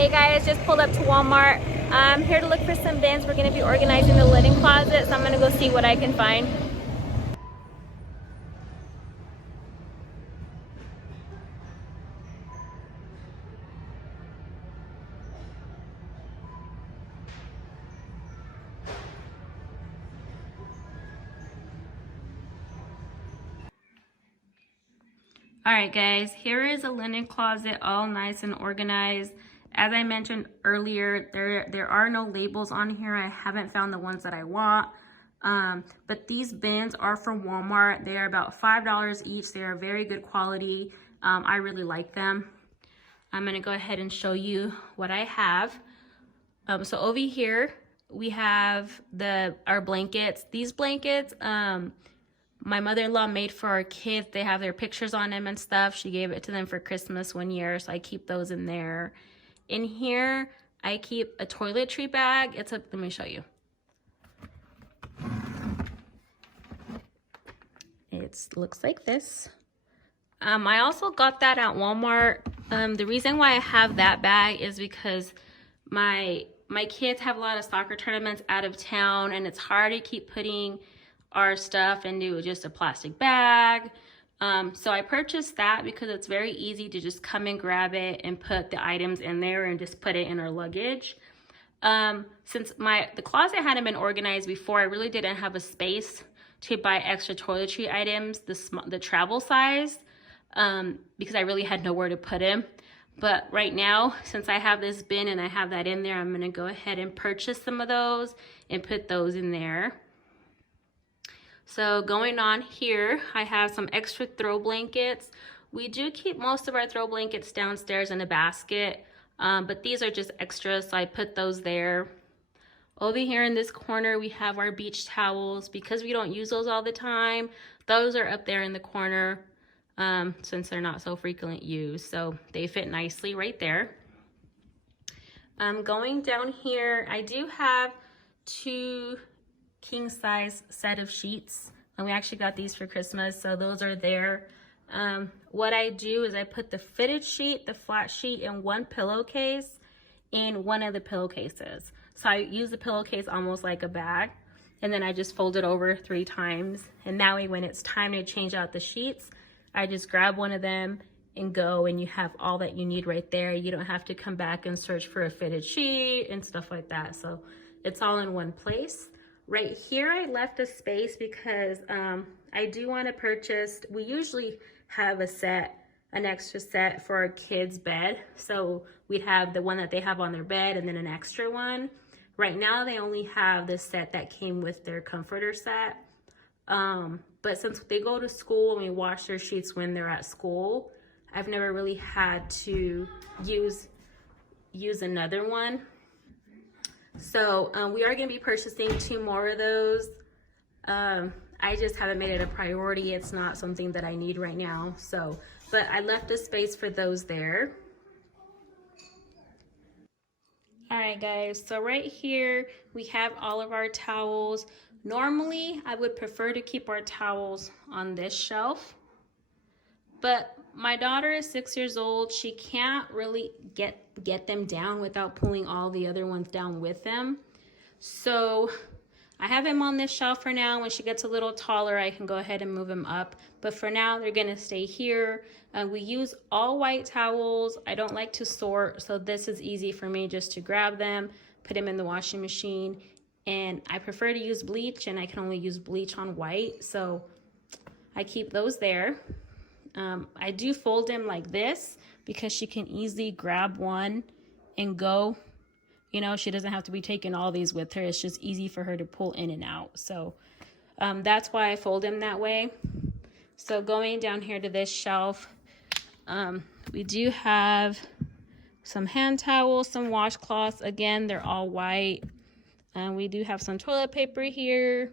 Hey guys, just pulled up to Walmart. I'm here to look for some bins. We're gonna be organizing the linen closet, so I'm gonna go see what I can find. All right guys, here is a linen closet all nice and organized. As I mentioned earlier, there are no labels on here. I haven't found the ones that I want. But these bins are from Walmart. They are about $5 each. They are very good quality. I really like them. I'm gonna go ahead and show you what I have. So over here, we have our blankets. These blankets, my mother-in-law made for our kids. They have their pictures on them and stuff. She gave it to them for Christmas one year, so I keep those in there. In here, I keep a toiletry bag. Let me show you. It looks like this. I also got that at Walmart. The reason why I have that bag is because my kids have a lot of soccer tournaments out of town, and it's hard to keep putting our stuff into just a plastic bag. So I purchased that because it's very easy to just come and grab it and put the items in there and just put it in our luggage. Since the closet hadn't been organized before, I really didn't have a space to buy extra toiletry items, the travel size, because I really had nowhere to put them. But right now, since I have this bin and I have that in there, I'm gonna go ahead and purchase some of those and put those in there. So going on here, I have some extra throw blankets. We do keep most of our throw blankets downstairs in a basket, but these are just extras, so I put those there. Over here in this corner, we have our beach towels. Because we don't use those all the time, those are up there in the corner since they're not so frequently used, so they fit nicely right there. Going down here, I do have 2 king size set of sheets, and we actually got these for Christmas, so those are there. What I do is I put the fitted sheet, the flat sheet, in one pillowcase in one of the pillowcases. So I use the pillowcase almost like a bag, and then I just fold it over 3 times, and that way when it's time to change out the sheets, I just grab one of them and go, and you have all that you need right there. You don't have to come back and search for a fitted sheet and stuff like that. So it's all in one place. Right here, I left a space because I do want to purchase, we usually have an extra set for our kids' bed. So we'd have the one that they have on their bed and then an extra one. Right now, they only have the set that came with their comforter set. But since they go to school and we wash their sheets when they're at school, I've never really had to use another one. So we are going to be purchasing 2 more of those. I just haven't made it a priority. It's not something that I need right now. So, but I left a space for those there. All right, guys. So right here, we have all of our towels. Normally, I would prefer to keep our towels on this shelf. But my daughter is 6 years old. She can't really get them down without pulling all the other ones down with them. So I have him on this shelf for now. When she gets a little taller, I can go ahead and move him up. But for now, they're gonna stay here. We use all white towels. I don't like to sort, so this is easy for me just to grab them, put them in the washing machine. And I prefer to use bleach, and I can only use bleach on white, so I keep those there. I do fold them like this because she can easily grab one and go. You know, she doesn't have to be taking all these with her. It's just easy for her to pull in and out. So that's why I fold them that way. So going down here to this shelf, we do have some hand towels, some washcloths. Again, they're all white. We do have some toilet paper here,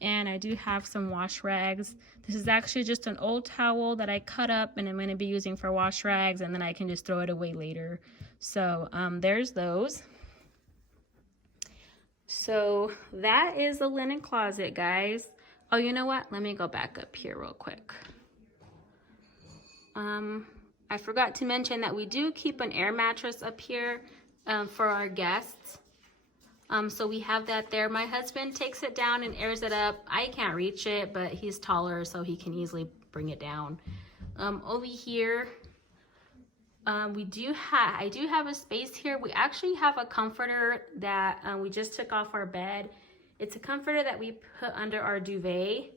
and I do have some wash rags. This is actually just an old towel that I cut up and I'm going to be using for wash rags, and then I can just throw it away later. So there's those. So that is the linen closet, guys. Oh, you know what? Let me go back up here real quick. I forgot to mention that we do keep an air mattress up here. for our guests. So we have that there. My husband takes it down and airs it up. I can't reach it, but he's taller, so he can easily bring it down. Over here, I do have a space here. We actually have a comforter that we just took off our bed. It's a comforter that we put under our duvet.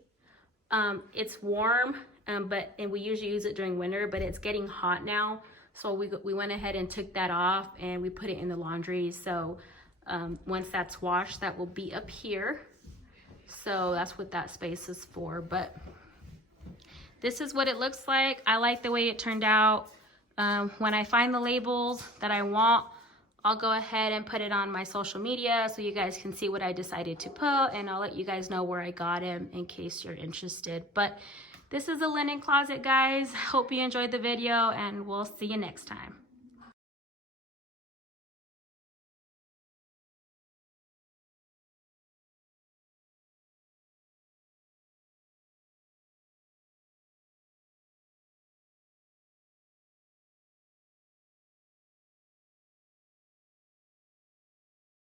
It's warm, and we usually use it during winter, but it's getting hot now. So we went ahead and took that off and we put it in the laundry. So once that's washed, that will be up here. So that's what that space is for. But this is what it looks like. I like the way it turned out. When I find the labels that I want, I'll go ahead and put it on my social media so you guys can see what I decided to put, and I'll let you guys know where I got them in case you're interested. But this is a linen closet, guys. Hope you enjoyed the video, and we'll see you next time.